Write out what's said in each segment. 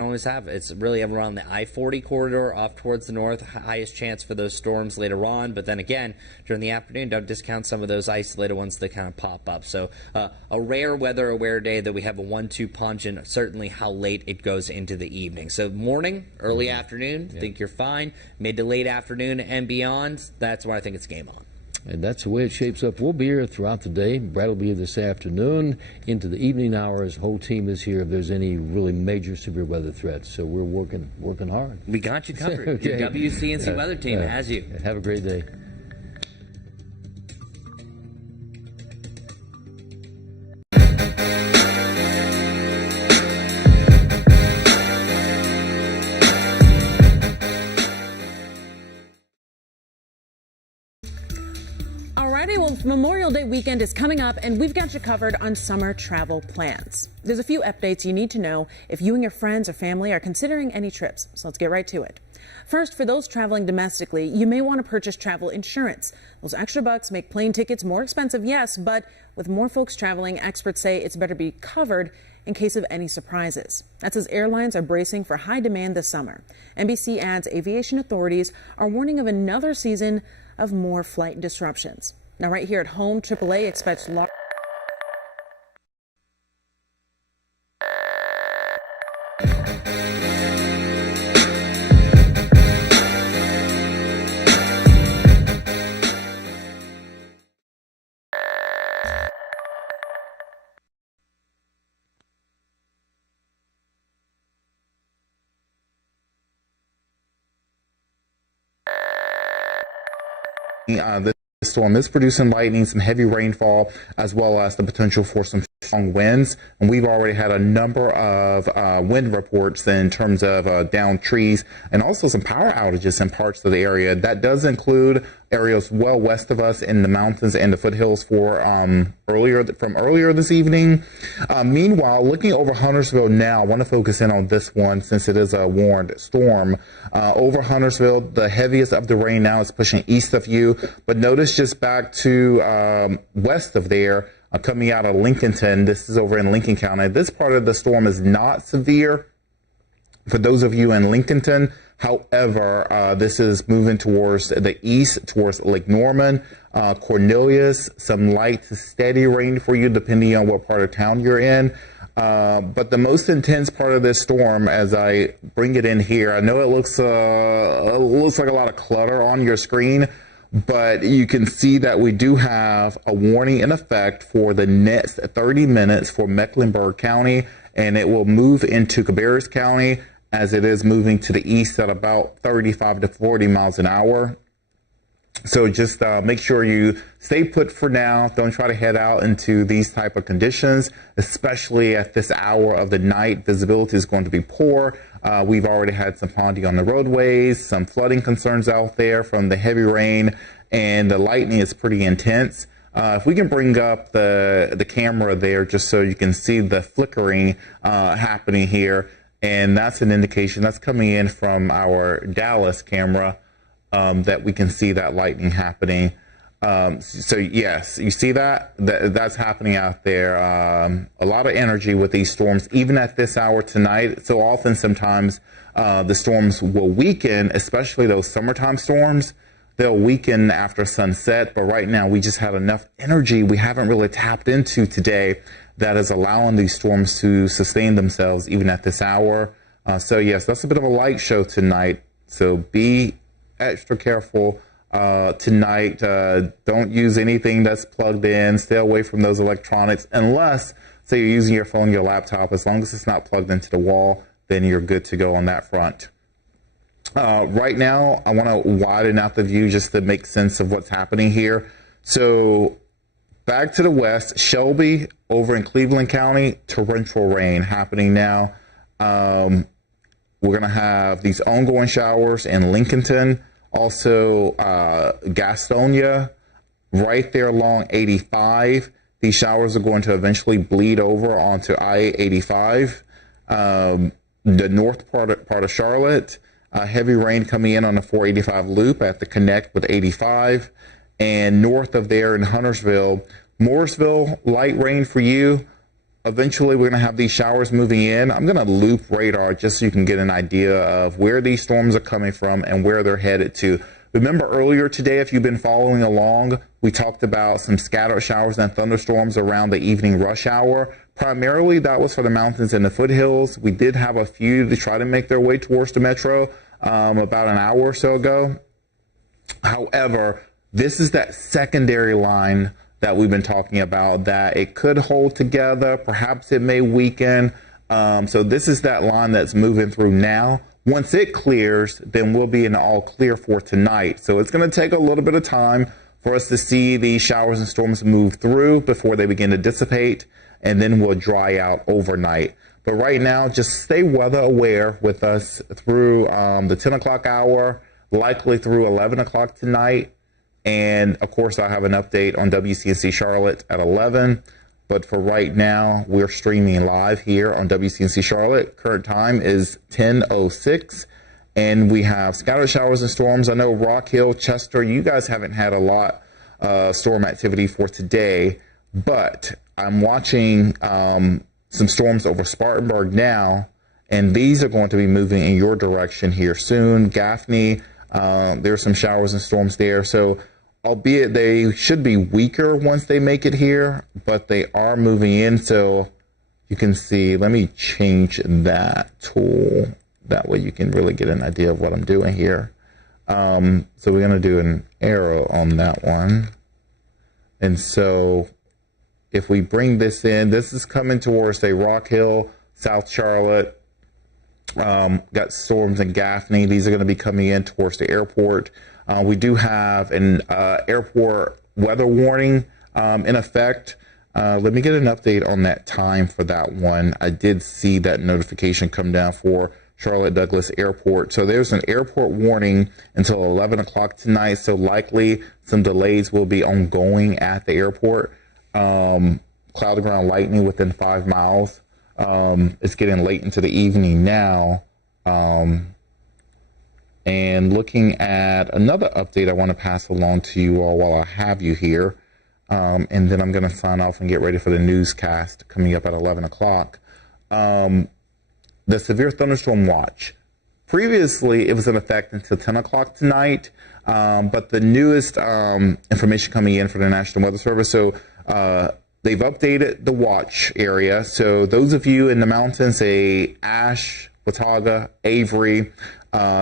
always have. It's really around the I-40 corridor off towards the north. Highest chance for those storms later on. But then again, during the afternoon, don't discount some of those isolated ones that kind of pop up. So a rare weather aware day that we have a 1-2 punch, and certainly how late it goes into the evening. So morning, early afternoon, think you're fine. Mid to late afternoon and beyond, that's where I think it's game on. And that's the way it shapes up. We'll be here throughout the day. Brad will be here this afternoon into the evening hours. The whole team is here if there's any really major severe weather threats. So we're working hard. We got you covered. Okay. Your WCNC weather team has you. Have a great day. Alrighty, well, Memorial Day weekend is coming up, and we've got you covered on summer travel plans. There's a few updates you need to know if you and your friends or family are considering any trips, so let's get right to it. First, for those traveling domestically, you may want to purchase travel insurance. Those extra bucks make plane tickets more expensive, yes, but with more folks traveling, experts say it's better be covered in case of any surprises. That's as airlines are bracing for high demand this summer. NBC adds aviation authorities are warning of another season of more flight disruptions. Now, right here at home, AAA expects large. This storm is producing lightning, some heavy rainfall, as well as the potential for some strong winds. And we've already had a number of wind reports in terms of downed trees and also some power outages in parts of the area. That does include areas well west of us in the mountains and the foothills earlier this evening. Meanwhile, looking over Huntersville now, I want to focus in on this one since it is a warned storm. Over Huntersville, the heaviest of the rain now is pushing east of you, but notice just back to west of there, coming out of Lincolnton. This is over in Lincoln County. This part of the storm is not severe for those of you in Lincolnton. However, this is moving towards the east, towards Lake Norman, Cornelius, some light to steady rain for you depending on what part of town you're in. But the most intense part of this storm, as I bring it in here, I know it looks like a lot of clutter on your screen, but you can see that we do have a warning in effect for the next 30 minutes for Mecklenburg County, and it will move into Cabarrus County as it is moving to the east at about 35 to 40 miles an hour. So just make sure you stay put for now. Don't try to head out into these type of conditions, especially at this hour of the night. Visibility is going to be poor. We've already had some ponding on the roadways, some flooding concerns out there from the heavy rain, and the lightning is pretty intense. If we can bring up the camera there just so you can see the flickering happening here, and that's an indication that's coming in from our Dallas camera. That we can see that lightning happening. So yes, you see that's happening out there. A lot of energy with these storms, even at this hour tonight. So often, sometimes the storms will weaken, especially those summertime storms. They'll weaken after sunset, but right now we just have enough energy we haven't really tapped into today that is allowing these storms to sustain themselves even at this hour. So yes, that's a bit of a light show tonight. So be extra careful tonight. Don't use anything that's plugged in. Stay away from those electronics unless, say, you're using your phone, your laptop. As long as it's not plugged into the wall, then you're good to go on that front. Right now, I want to widen out the view just to make sense of what's happening here. So back to the west, Shelby over in Cleveland County, torrential rain happening now. We're going to have these ongoing showers in Lincolnton, also Gastonia, right there along 85. These showers are going to eventually bleed over onto I-85. The north part of Charlotte, heavy rain coming in on the 485 loop at the connect with 85. And north of there in Huntersville, Mooresville, light rain for you. eventually we're going to have these showers moving in. I'm going to loop radar just so you can get an idea of where these storms are coming from and where they're headed to. Remember earlier today, if you've been following along, we talked about some scattered showers and thunderstorms around the evening rush hour. Primarily, that was for the mountains and the foothills. We did have a few to try to make their way towards the metro about an hour or so ago. However, this is that secondary line that we've been talking about, that it could hold together. Perhaps it may weaken. So this is that line that's moving through now. Once it clears, then we'll be in all clear for tonight. So it's going to take a little bit of time for us to see these showers and storms move through before they begin to dissipate, and then we'll dry out overnight. But right now, just stay weather aware with us through the 10 o'clock hour, likely through 11 o'clock tonight. And of course, I'll have an update on WCNC Charlotte at 11. But for right now, we're streaming live here on WCNC Charlotte. Current time is 10:06, and we have scattered showers and storms. I know Rock Hill, Chester, you guys haven't had a lot storm activity for today, but I'm watching some storms over Spartanburg now, and these are going to be moving in your direction here soon. Gaffney, there's some showers and storms there. So albeit they should be weaker once they make it here, but they are moving in. So you can see, let me change that tool. That way you can really get an idea of what I'm doing here. So we're going to do an arrow on that one. And so if we bring this in, this is coming towards, say, Rock Hill, South Charlotte. Got storms in Gaffney. These are going to be coming in towards the airport. We do have an airport weather warning in effect. Let me get an update on that time for that one. I did see that notification come down for Charlotte Douglas Airport. So there's an airport warning until 11 o'clock tonight. So likely some delays will be ongoing at the airport. Cloud to ground lightning within 5 miles. It's getting late into the evening now. And looking at another update I want to pass along to you all while I have you here. And then I'm going to sign off and get ready for the newscast coming up at 11 o'clock. The severe thunderstorm watch. Previously, it was in effect until 10 o'clock tonight. But the newest information coming in for the National Weather Service. So they've updated the watch area. So those of you in the mountains, say Ashe, Watauga, Avery,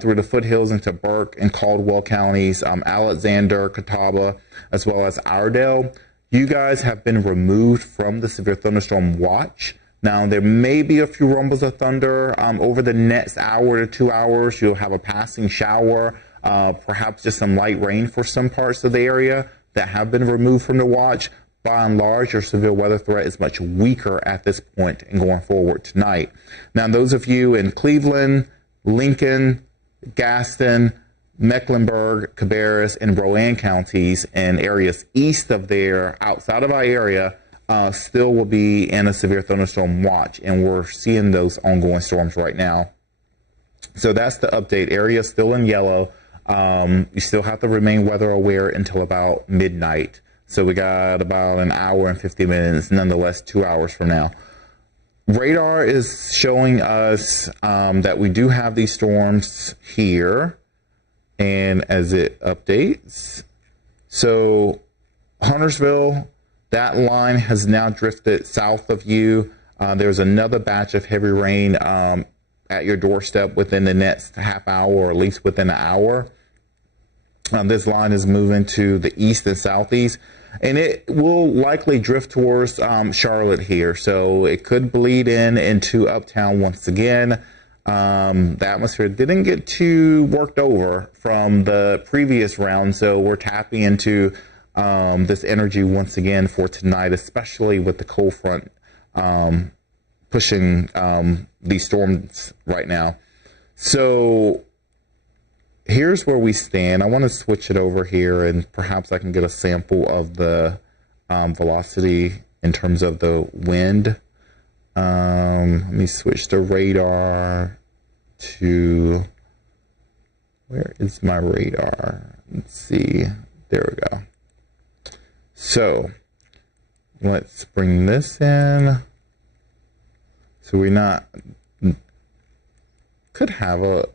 through the foothills into Burke and Caldwell counties, Alexander, Catawba, as well as Iredell, you guys have been removed from the severe thunderstorm watch. Now, there may be a few rumbles of thunder over the next hour to 2 hours. You'll have a passing shower, perhaps just some light rain for some parts of the area that have been removed from the watch. By and large, your severe weather threat is much weaker at this point and going forward tonight. Now, those of you in Cleveland, Lincoln, Gaston, Mecklenburg, Cabarrus, and Rowan counties and areas east of there, outside of our area, still will be in a severe thunderstorm watch. And we're seeing those ongoing storms right now. So that's the update. Area still in yellow. You still have to remain weather aware until about midnight. So we got about an hour and 50 minutes, nonetheless 2 hours from now. Radar is showing us that we do have these storms here, and as it updates. So Huntersville, that line has now drifted south of you. There's another batch of heavy rain at your doorstep within the next half hour, or at least within an hour. This line is moving to the east and southeast, and it will likely drift towards Charlotte here. So it could bleed into uptown once again. The atmosphere didn't get too worked over from the previous round, so we're tapping into this energy once again for tonight, especially with the cold front pushing these storms right now. So here's where we stand. I want to switch it over here, and perhaps I can get a sample of the velocity in terms of the wind. Let me switch the radar to, where is my radar? Let's see. There we go. So let's bring this in. So could have a,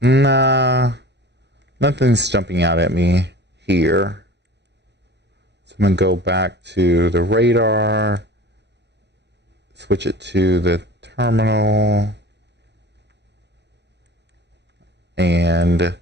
nah, nothing's jumping out at me here. So I'm going to go back to the radar, switch it to the terminal, and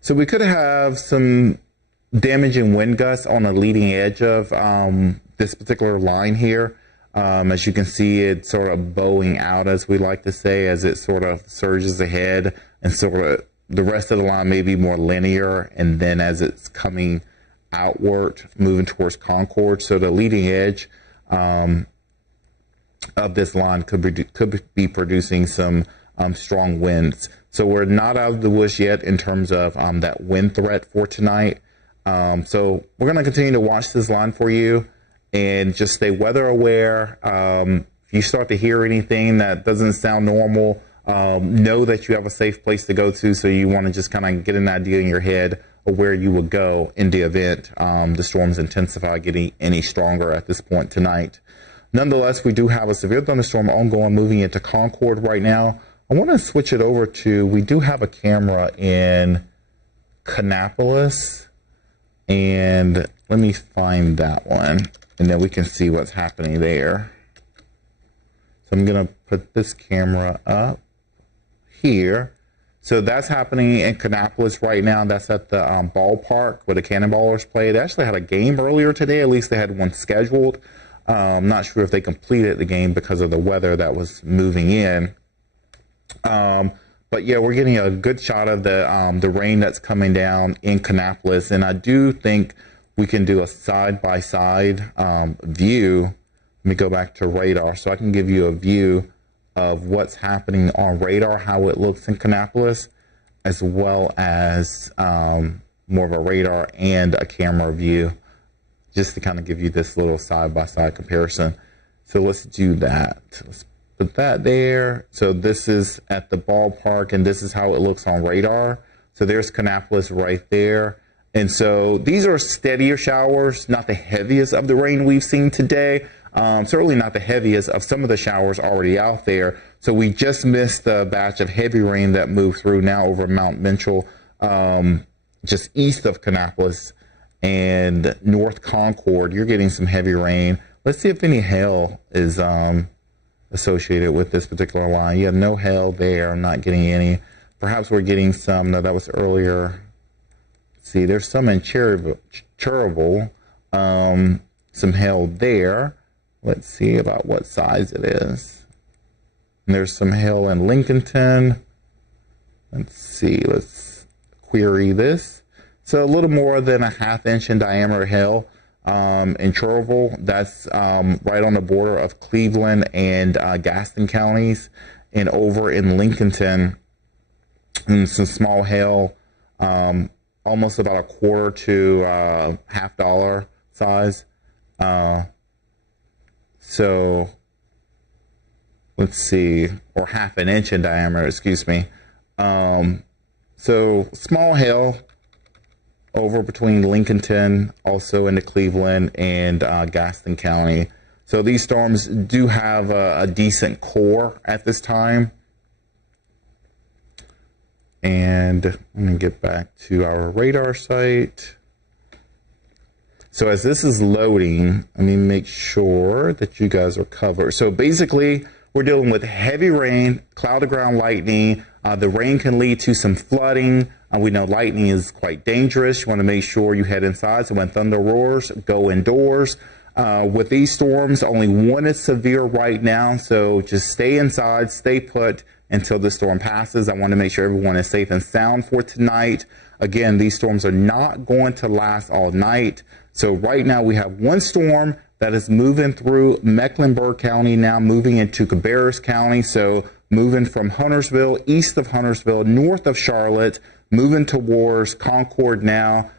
so we could have some damaging wind gusts on the leading edge of this particular line here. As you can see, it's sort of bowing out, as we like to say, as it sort of surges ahead, and sort of the rest of the line may be more linear, and then as it's coming outward, moving towards Concord. So the leading edge of this line could be producing some strong winds. So we're not out of the woods yet in terms of that wind threat for tonight. So we're going to continue to watch this line for you and just stay weather aware. If you start to hear anything that doesn't sound normal, know that you have a safe place to go to. So you want to just kind of get an idea in your head of where you would go in the event the storms intensify, getting any stronger at this point tonight. Nonetheless, we do have a severe thunderstorm ongoing, moving into Concord right now. I want to switch it over to, we do have a camera in Kannapolis, and let me find that one, and then we can see what's happening there. So I'm going to put this camera up here. So that's happening in Kannapolis right now. That's at the ballpark where the Cannonballers play. They actually had a game earlier today. At least they had one scheduled. I'm not sure if they completed the game because of the weather that was moving in. But yeah, we're getting a good shot of the rain that's coming down in Kannapolis, and I do think we can do a side-by-side view. Let me go back to radar so I can give you a view of what's happening on radar, how it looks in Kannapolis, as well as more of a radar and a camera view, just to kind of give you this little side-by-side comparison. So let's do that. Let's put that there. So this is at the ballpark, and this is how it looks on radar. So there's Kannapolis right there. And so these are steadier showers, not the heaviest of the rain we've seen today. Certainly not the heaviest of some of the showers already out there. So we just missed the batch of heavy rain that moved through now over Mount Mitchell, just east of Kannapolis and North Concord. You're getting some heavy rain. Let's see if any hail is associated with this particular line. You have no hail there. I'm not getting any. Perhaps we're getting some. No, that was earlier. Let's see, there's some in Cherville. Some hail there. Let's see about what size it is. And there's some hail in Lincolnton. Let's see. Let's query this. So a little more than a ½ inch in diameter hail in Cherville. That's right on the border of Cleveland and Gaston counties. And over in Lincolnton, and some small hail, almost about a quarter to $50 size. So let's see, or ½ an inch in diameter, excuse me. So small hail over between Lincolnton, also into Cleveland and Gaston County. So these storms do have a decent core at this time. And I'm going to get back to our radar site. So as this is loading, let me make sure that you guys are covered. So basically, we're dealing with heavy rain, cloud-to-ground lightning. The rain can lead to some flooding. We know lightning is quite dangerous. You want to make sure you head inside. So when thunder roars, go indoors. With these storms, only one is severe right now. So just stay inside, stay put until the storm passes. I want to make sure everyone is safe and sound for tonight. Again, these storms are not going to last all night. So right now we have one storm that is moving through Mecklenburg County now, moving into Cabarrus County. So moving from Huntersville, east of Huntersville, north of Charlotte, moving towards Concord now,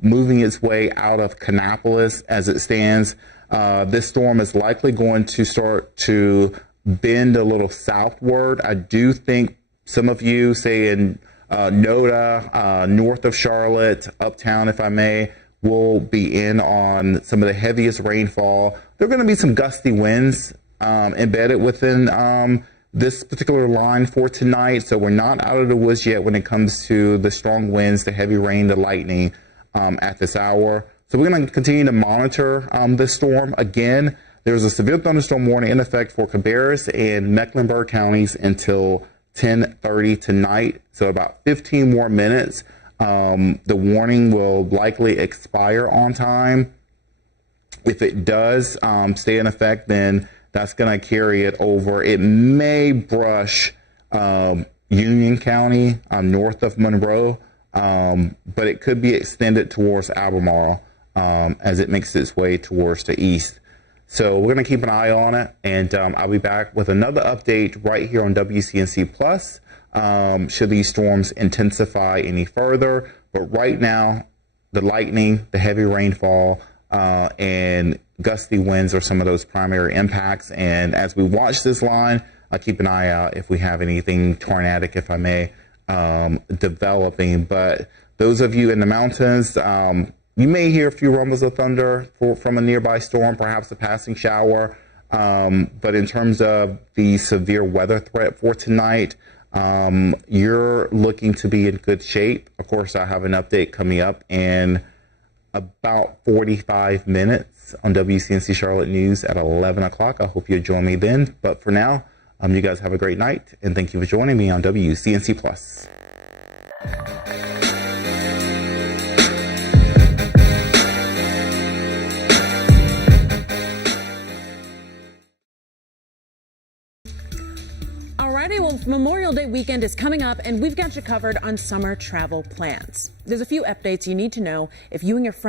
moving its way out of Kannapolis as it stands. This storm is likely going to start to bend a little southward. I do think some of you, say in Noda, north of Charlotte, uptown, if I may, will be in on some of the heaviest rainfall. There are going to be some gusty winds embedded within this particular line for tonight. So we're not out of the woods yet when it comes to the strong winds, the heavy rain, the lightning at this hour. So we're going to continue to monitor this storm. Again, there's a severe thunderstorm warning in effect for Cabarrus and Mecklenburg counties until 10:30 tonight. So about 15 more minutes. The warning will likely expire on time. If it does stay in effect, then that's going to carry it over. It may brush Union County north of Monroe, but it could be extended towards Albemarle as it makes its way towards the east. So we're going to keep an eye on it, and I'll be back with another update right here on WCNC Plus should these storms intensify any further. But right now, the lightning, the heavy rainfall, and gusty winds are some of those primary impacts. And as we watch this line, I'll keep an eye out if we have anything tornadic, if I may, developing. But those of you in the mountains, you may hear a few rumbles of thunder from a nearby storm, perhaps a passing shower. But in terms of the severe weather threat for tonight, you're looking to be in good shape. Of course, I have an update coming up in about 45 minutes on WCNC Charlotte News at 11 o'clock. I hope you'll join me then. But for now, you guys have a great night, and thank you for joining me on WCNC Plus. Alrighty, well, Memorial Day weekend is coming up, and we've got you covered on summer travel plans. There's a few updates you need to know if you and your friends